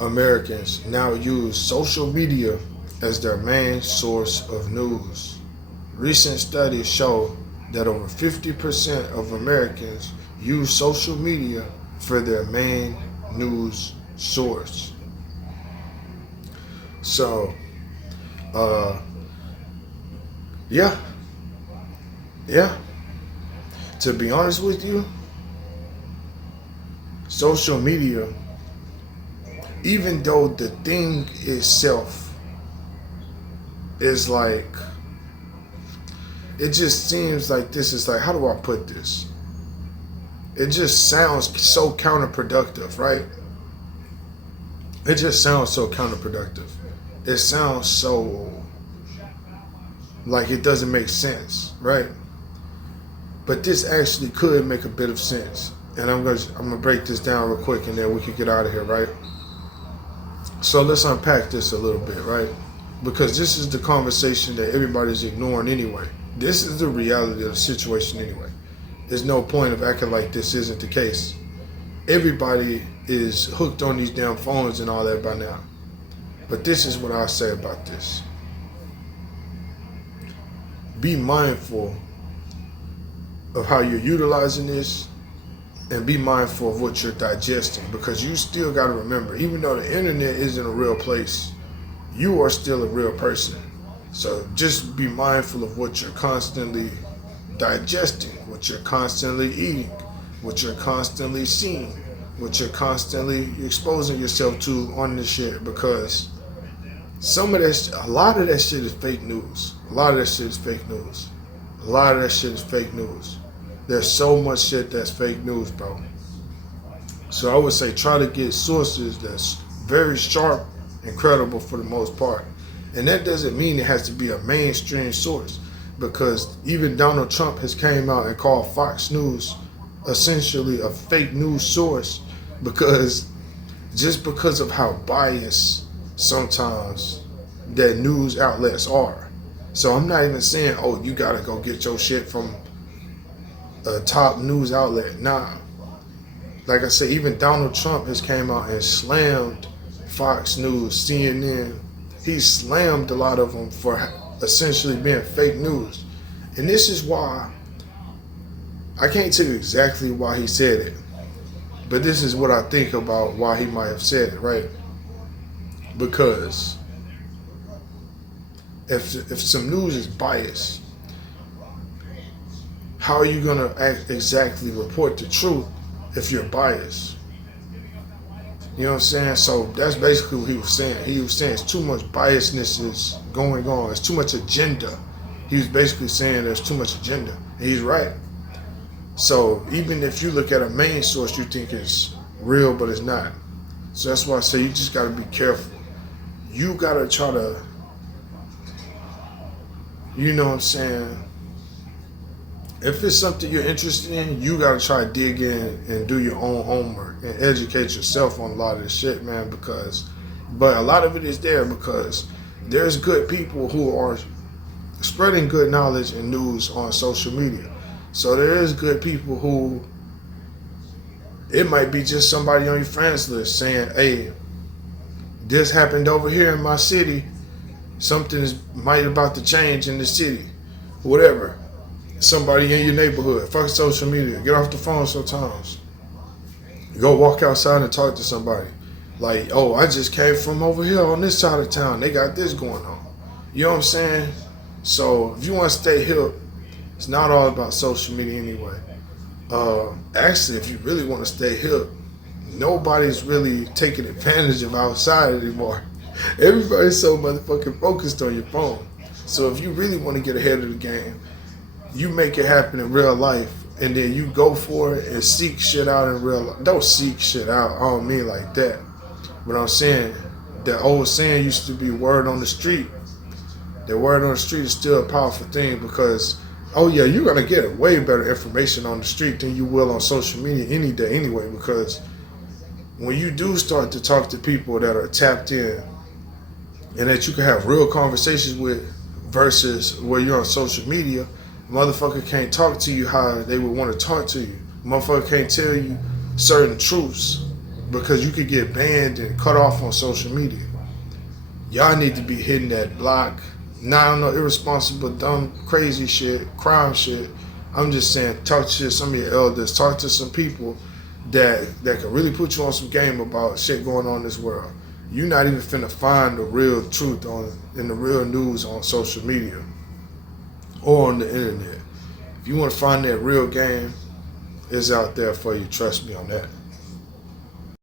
Americans now use social media as their main source of news. Recent studies show that over 50% of Americans use social media for their main news source. So, uh, yeah, yeah. To be honest with you, social media, even though the thing itself is like, it just seems like this is like, how do I put this? It just sounds so counterproductive, right? It just sounds so counterproductive. It sounds so like it doesn't make sense, right? But this actually could make a bit of sense. And I'm gonna break this down real quick and then we can get out of here, right? So let's unpack this a little bit, right? Because this is the conversation that everybody's ignoring anyway. This is the reality of the situation anyway. There's no point of acting like this isn't the case. Everybody is hooked on these damn phones and all that by now. But this is what I say about this. Be mindful of how you're utilizing this and be mindful of what you're digesting, because you still got to remember, even though the internet isn't a real place, you are still a real person. So just be mindful of what you're constantly digesting, what you're constantly eating, what you're constantly seeing, what you're constantly exposing yourself to on this shit, because a lot of that shit is fake news. A lot of that shit is fake news. A lot of that shit is fake news. There's so much shit that's fake news, bro. So I would say try to get sources that's very sharp and credible for the most part. And that doesn't mean it has to be a mainstream source, because even Donald Trump has came out and called Fox News essentially a fake news source, because just because of how biased sometimes that news outlets are. So I'm not even saying, oh, you gotta go get your shit from a top news outlet. Nah. Like I said, even Donald Trump has came out and slammed Fox News, CNN. He slammed a lot of them for essentially being fake news. And this is why, I can't tell you exactly why he said it, but this is what I think about why he might have said it, right? Because if some news is biased, how are you going to exactly report the truth if you're biased? You know what I'm saying? So that's basically what he was saying. He was saying it's too much biasness is going on. It's too much agenda. He was basically saying there's too much agenda. And he's right. So even if you look at a main source, you think it's real, but it's not. So that's why I say you just got to be careful. You got to try to, you know what I'm saying? If it's something you're interested in, you gotta try to dig in and do your own homework and educate yourself on a lot of this shit, man, but a lot of it is there because there's good people who are spreading good knowledge and news on social media. So there is good people who, it might be just somebody on your friends list saying, hey, this happened over here in my city, something is might about to change in the city, whatever. Somebody in your neighborhood. Fuck social media. Get off the phone sometimes. Go walk outside and talk to somebody. Like, oh, I just came from over here on this side of town. They got this going on. You know what I'm saying? So if you want to stay hip, it's not all about social media anyway. Actually, if you really want to stay hip, nobody's really taking advantage of outside anymore. Everybody's so motherfucking focused on your phone. So if you really want to get ahead of the game, you make it happen in real life, and then you go for it and seek shit out in real life. Don't seek shit out. I don't mean like that. But I'm saying, the old saying used to be word on the street. The word on the street is still a powerful thing because, oh yeah, you're going to get way better information on the street than you will on social media any day anyway, because when you do start to talk to people that are tapped in and that you can have real conversations with versus where you're on social media, motherfucker can't talk to you how they would want to talk to you. Motherfucker can't tell you certain truths because you could get banned and cut off on social media. Y'all need to be hitting that block. Not no irresponsible, dumb, crazy shit, crime shit. I'm just saying, talk to some of your elders, talk to some people that can really put you on some game about shit going on in this world. You're not even finna find the real truth in the real news on social media or on the internet. If you want to find that real game, it's out there for you. Trust me on that.